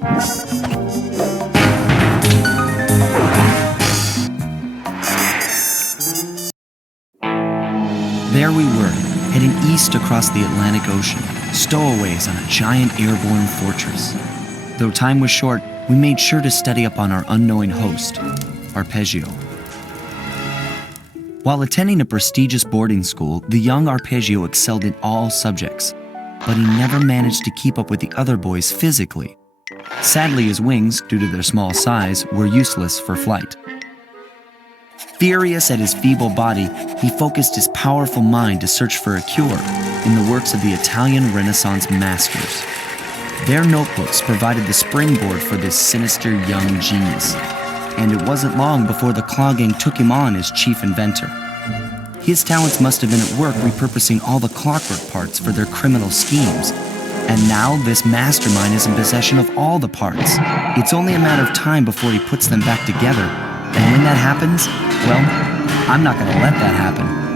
There we were, heading east across the Atlantic Ocean, stowaways on a giant airborne fortress. Though time was short, we made sure to study up on our unknowing host, Arpeggio. While attending a prestigious boarding school, the young Arpeggio excelled in all subjects, but he never managed to keep up with the other boys physically. Sadly, his wings, due to their small size, were useless for flight. Furious at his feeble body, he focused his powerful mind to search for a cure in the works of the Italian Renaissance masters. Their notebooks provided the springboard for this sinister young genius, and it wasn't long before the Claw Gang took him on as chief inventor. His talents must have been at work repurposing all the clockwork parts for their criminal schemes, and now this mastermind is in possession of all the parts. It's only a matter of time before he puts them back together, and when that happens, well, I'm not going to let that happen.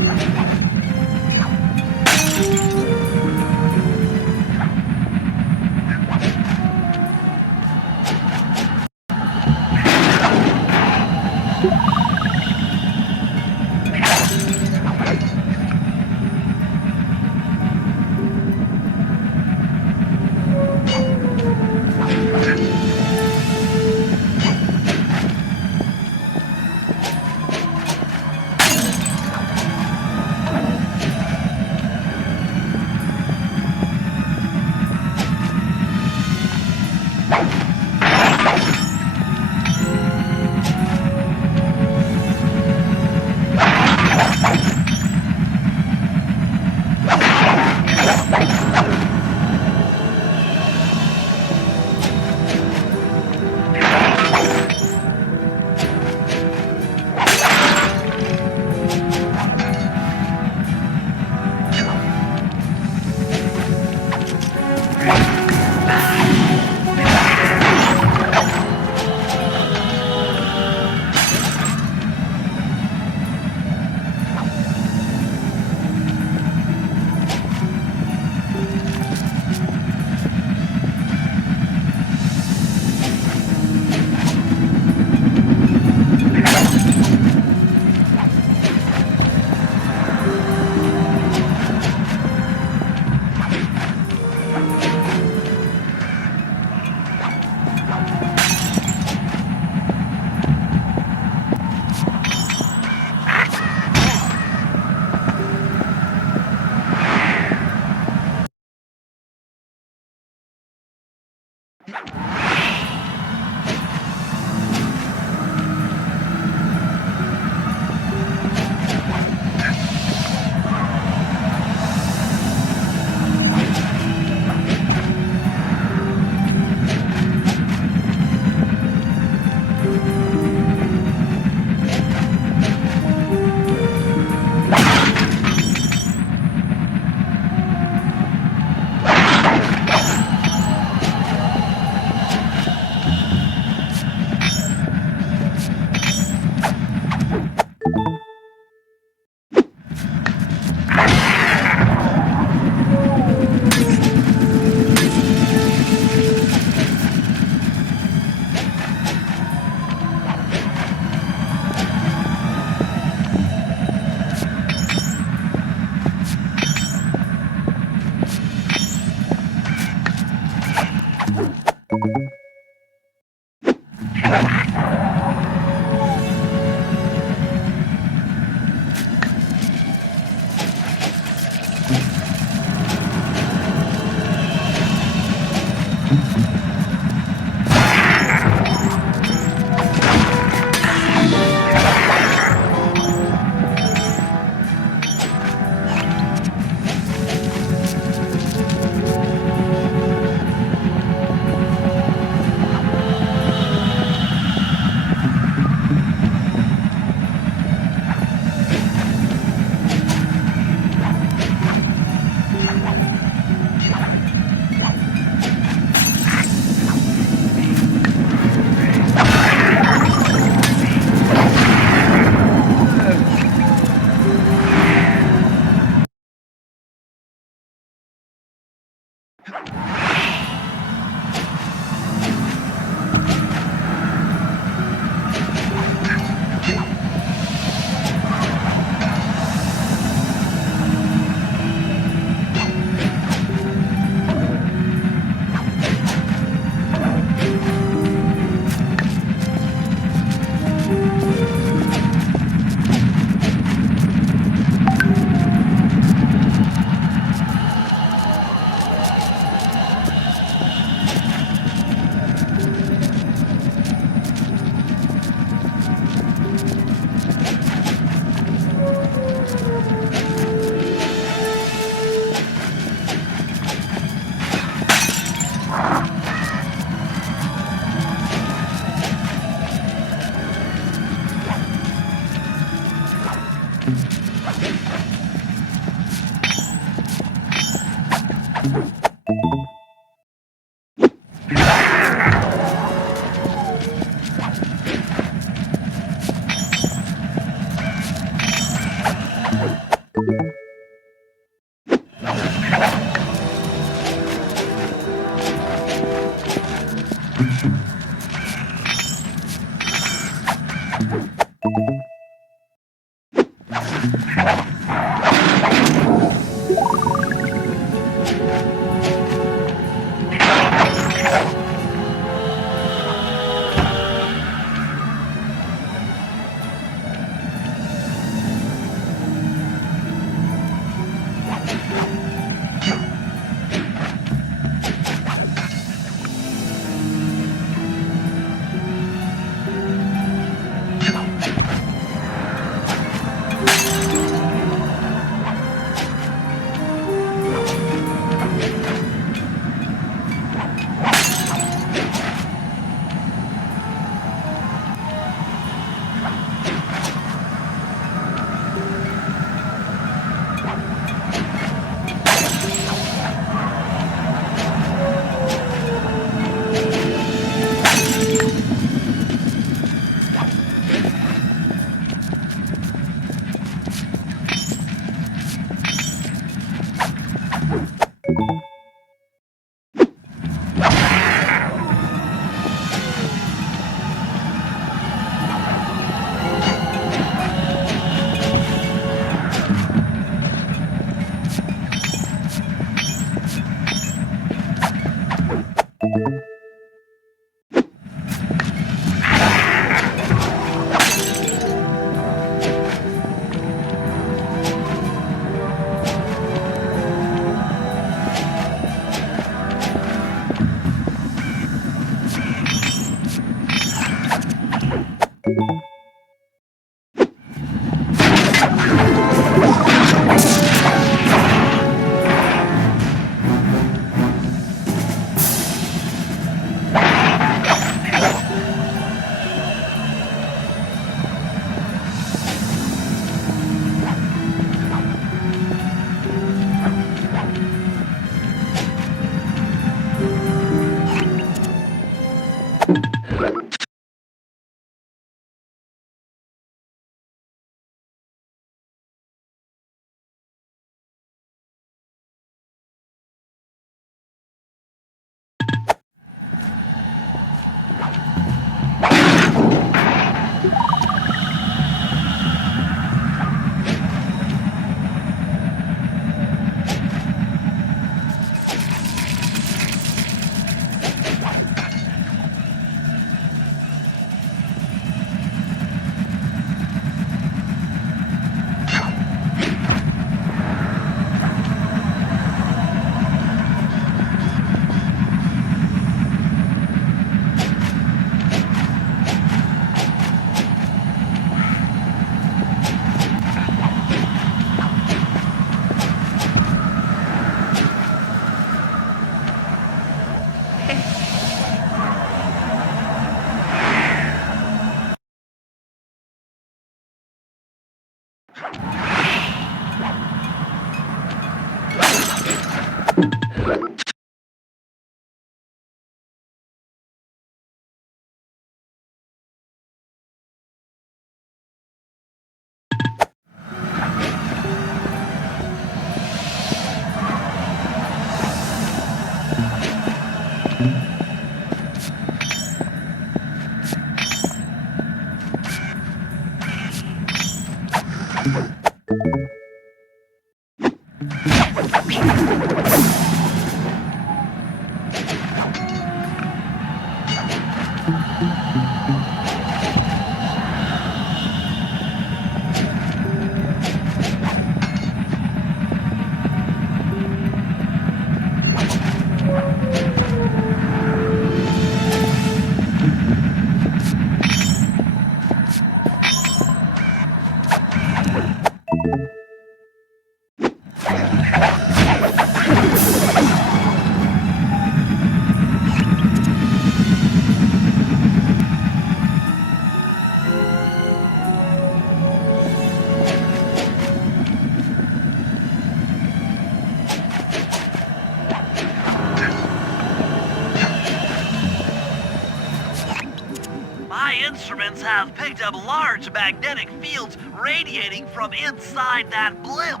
instruments have picked up large magnetic fields radiating from inside that blimp.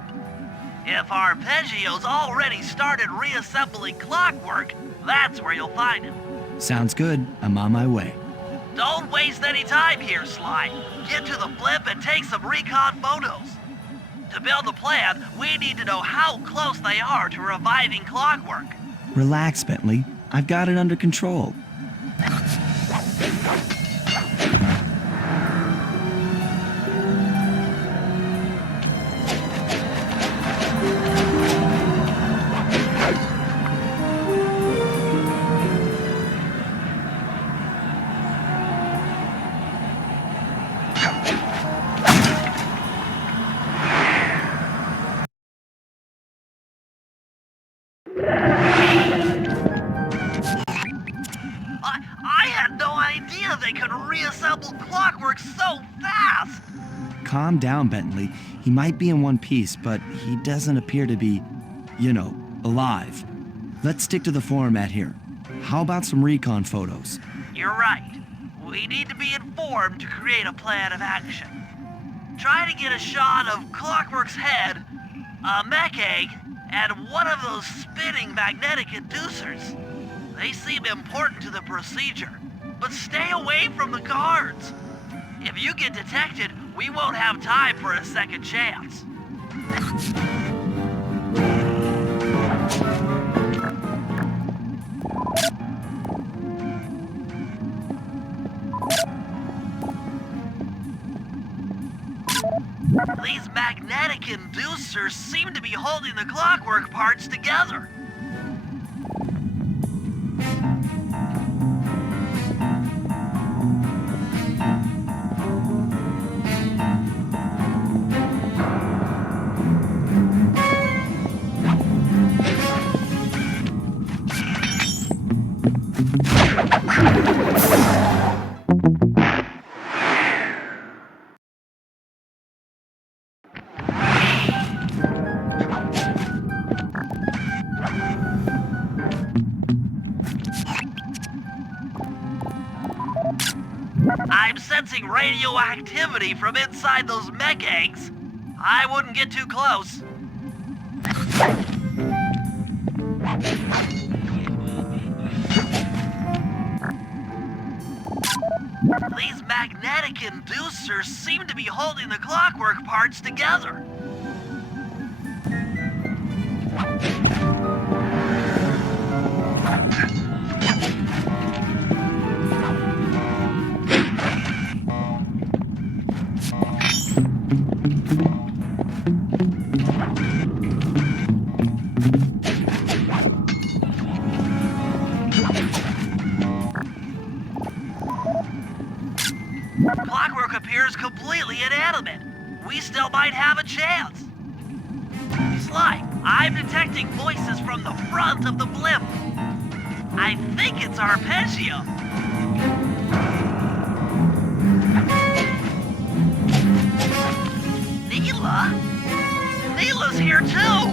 If Arpeggio's already started reassembling clockwork, that's where you'll find him. Sounds good. I'm on my way. Don't waste any time here, Sly. Get to the blimp and take some recon photos. To build a plan, we need to know how close they are to reviving clockwork. Relax, Bentley. I've got it under control. I had no idea they could reassemble clockwork so fast! Calm down, Bentley. He might be in one piece, but he doesn't appear to be, alive. Let's stick to the format here. How about some recon photos? You're right. We need to be informed to create a plan of action. Try to get a shot of Clockwork's head, a mech egg, and one of those spinning magnetic inducers. They seem important to the procedure, but stay away from the guards. If you get detected, we won't have time for a second chance. These magnetic inducers seem to be holding the clockwork parts together. I'm sensing radioactivity from inside those mech eggs. I wouldn't get too close. These magnetic inducers seem to be holding the clockwork parts together. Clockwork appears completely inanimate. We still might have a chance. Sly, I'm detecting voices from the front of the blimp. I think it's Arpeggio. Neela? Neela's here too!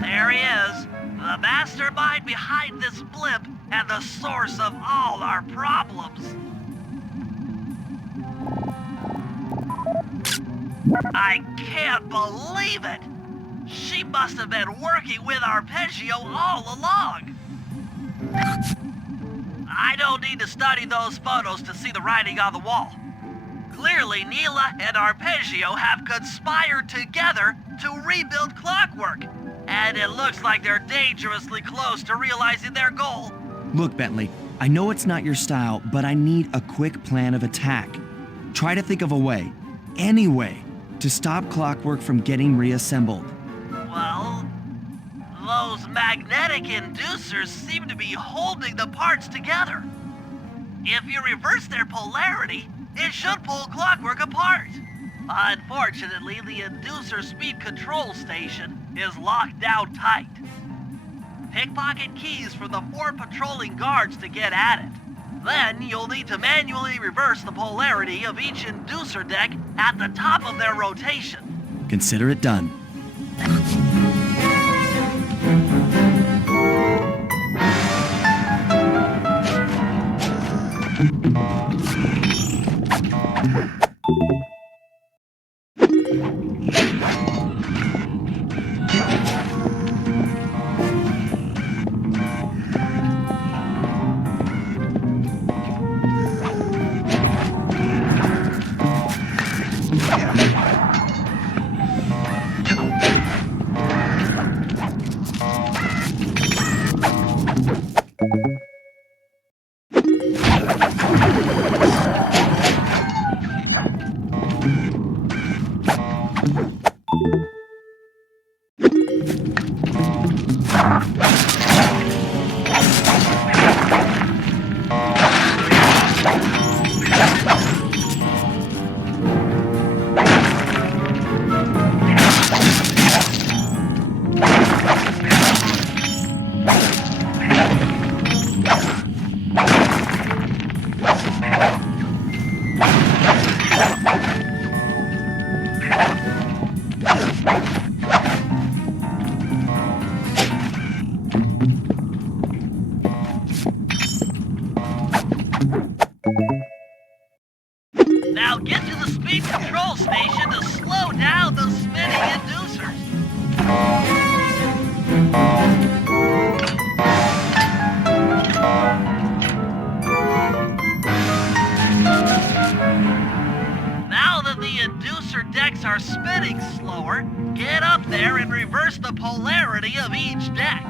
There he is. The mastermind behind this blimp and the source of all our problems. I can't believe it! She must have been working with Arpeggio all along. I don't need to study those photos to see the writing on the wall. Clearly, Neela and Arpeggio have conspired together to rebuild Clockwork. And it looks like they're dangerously close to realizing their goal. Look, Bentley, I know it's not your style, but I need a quick plan of attack. Try to think of a way, any way, to stop Clockwork from getting reassembled. Well, those magnetic inducers seem to be holding the parts together. If you reverse their polarity, it should pull Clockwork apart. Unfortunately, the inducer speed control station is locked down tight. Pickpocket keys from the 4 patrolling guards to get at it. Then you'll need to manually reverse the polarity of each inducer deck at the top of their rotation. Consider it done. Now get to the speed control station to slow down those spinning inducers. Now that the inducer decks are spinning slower, get up there and reverse the polarity of each deck.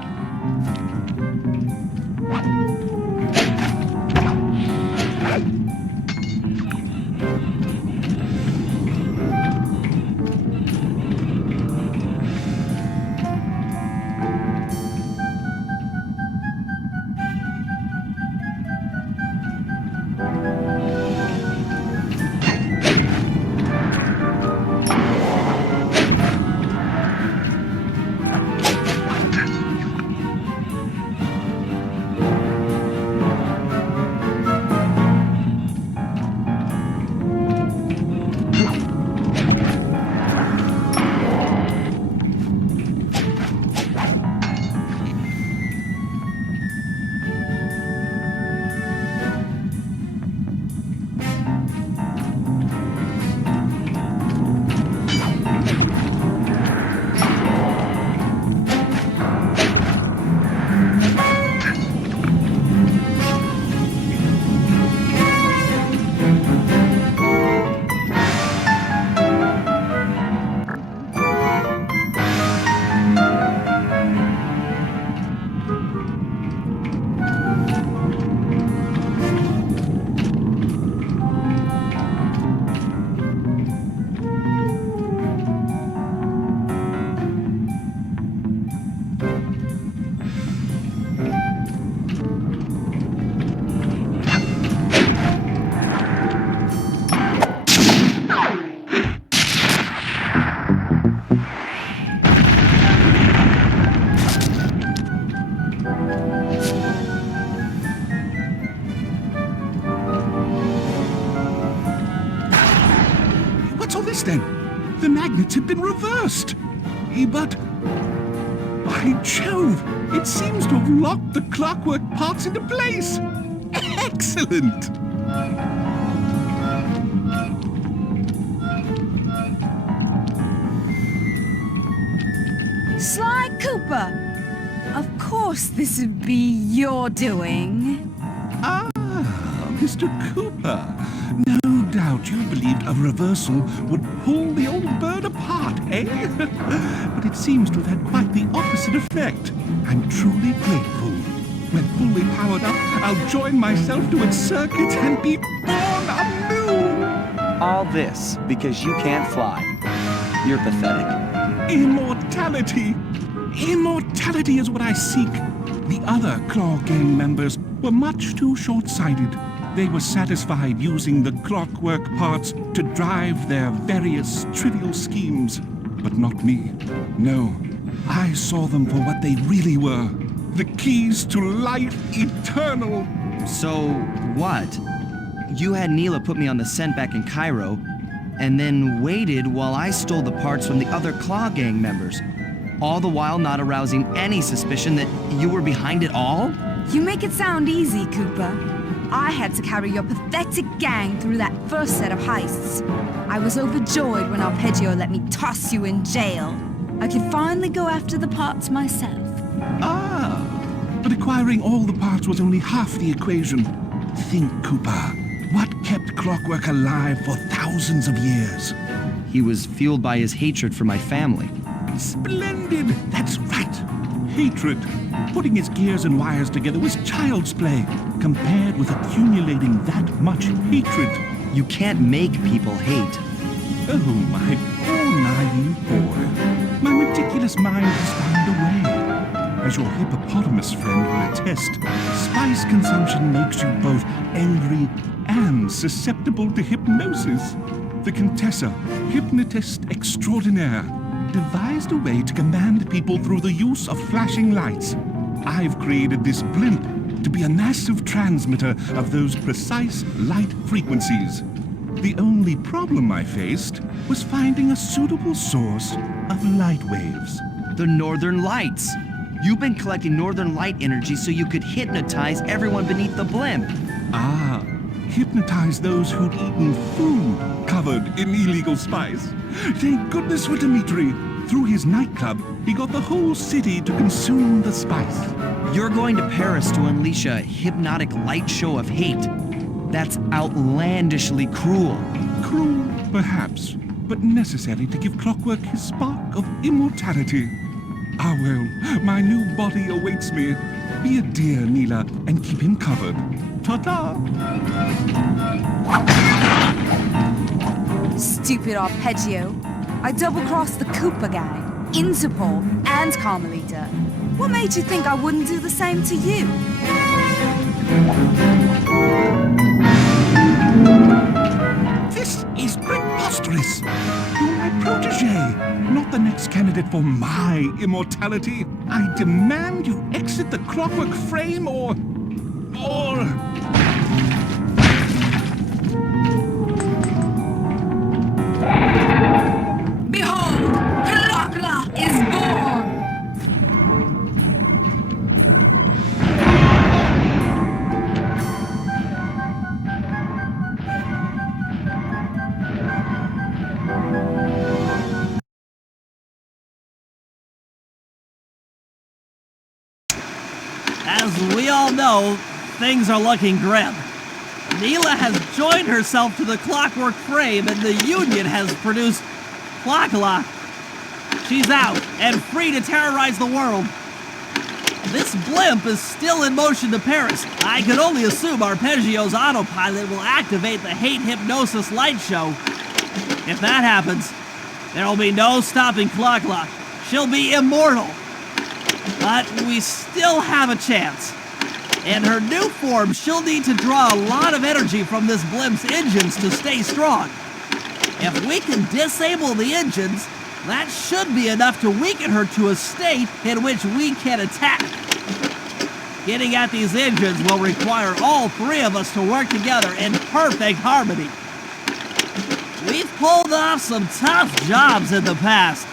What's all this then? The magnets have been reversed. But, by Jove, it seems to have locked the clockwork parts into place. Excellent! Sly Cooper! Of course this would be your doing. Ah, Mr. Cooper. No doubt you believed a reversal would pull the old bird apart, eh? But it seems to have had quite the opposite effect. I'm truly grateful. When fully powered up, I'll join myself to its circuit and be born anew! All this because you can't fly. You're pathetic. Immortality! Immortality is what I seek. The other Claw Gang members were much too short-sighted. They were satisfied using the clockwork parts to drive their various trivial schemes. But not me. No, I saw them for what they really were. The keys to life eternal. So, what? You had Neela put me on the scent back in Cairo, and then waited while I stole the parts from the other Claw Gang members, all the while not arousing any suspicion that you were behind it all? You make it sound easy, Cooper. I had to carry your pathetic gang through that first set of heists. I was overjoyed when Arpeggio let me toss you in jail. I could finally go after the parts myself. Ah, but acquiring all the parts was only half the equation. Think, Cooper. What kept Clockwork alive for thousands of years? He was fueled by his hatred for my family. Splendid! That's right. Hatred. Putting his gears and wires together was child's play, compared with accumulating that much hatred. You can't make people hate. Oh, my poor naive boy. My meticulous mind has found a way. As your hippopotamus friend will attest, spice consumption makes you both angry and susceptible to hypnosis. The Contessa, hypnotist extraordinaire, devised a way to command people through the use of flashing lights. I've created this blimp to be a massive transmitter of those precise light frequencies. The only problem I faced was finding a suitable source of light waves. The Northern Lights. You've been collecting Northern Light energy so you could hypnotize everyone beneath the blimp. Ah, hypnotize those who'd eaten food covered in illegal spice. Thank goodness for Dimitri. Through his nightclub, he got the whole city to consume the spice. You're going to Paris to unleash a hypnotic light show of hate. That's outlandishly cruel. Cruel, perhaps, but necessary to give Clockwork his spark of immortality. Ah well, my new body awaits me. Be a dear, Neela, and keep him covered. Ta-ta! Stupid Arpeggio. I double-crossed the Cooper gang, Interpol, and Carmelita. What made you think I wouldn't do the same to you? This is preposterous! You're my protege, not the next candidate for my immortality. I demand you exit the Clockwork frame or... Behold, Clockla is born! As we all know, things are looking grim. Neela has joined herself to the Clockwork frame and the Union has produced Clockla. She's out and free to terrorize the world. This blimp is still in motion to Paris. I can only assume Arpeggio's autopilot will activate the hate hypnosis light show. If that happens, there will be no stopping Clockla. She'll be immortal. But we still have a chance. In her new form, she'll need to draw a lot of energy from this blimp's engines to stay strong. If we can disable the engines, that should be enough to weaken her to a state in which we can attack. Getting at these engines will require all three of us to work together in perfect harmony. We've pulled off some tough jobs in the past,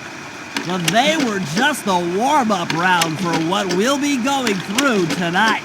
but they were just the warm-up round for what we'll be going through tonight.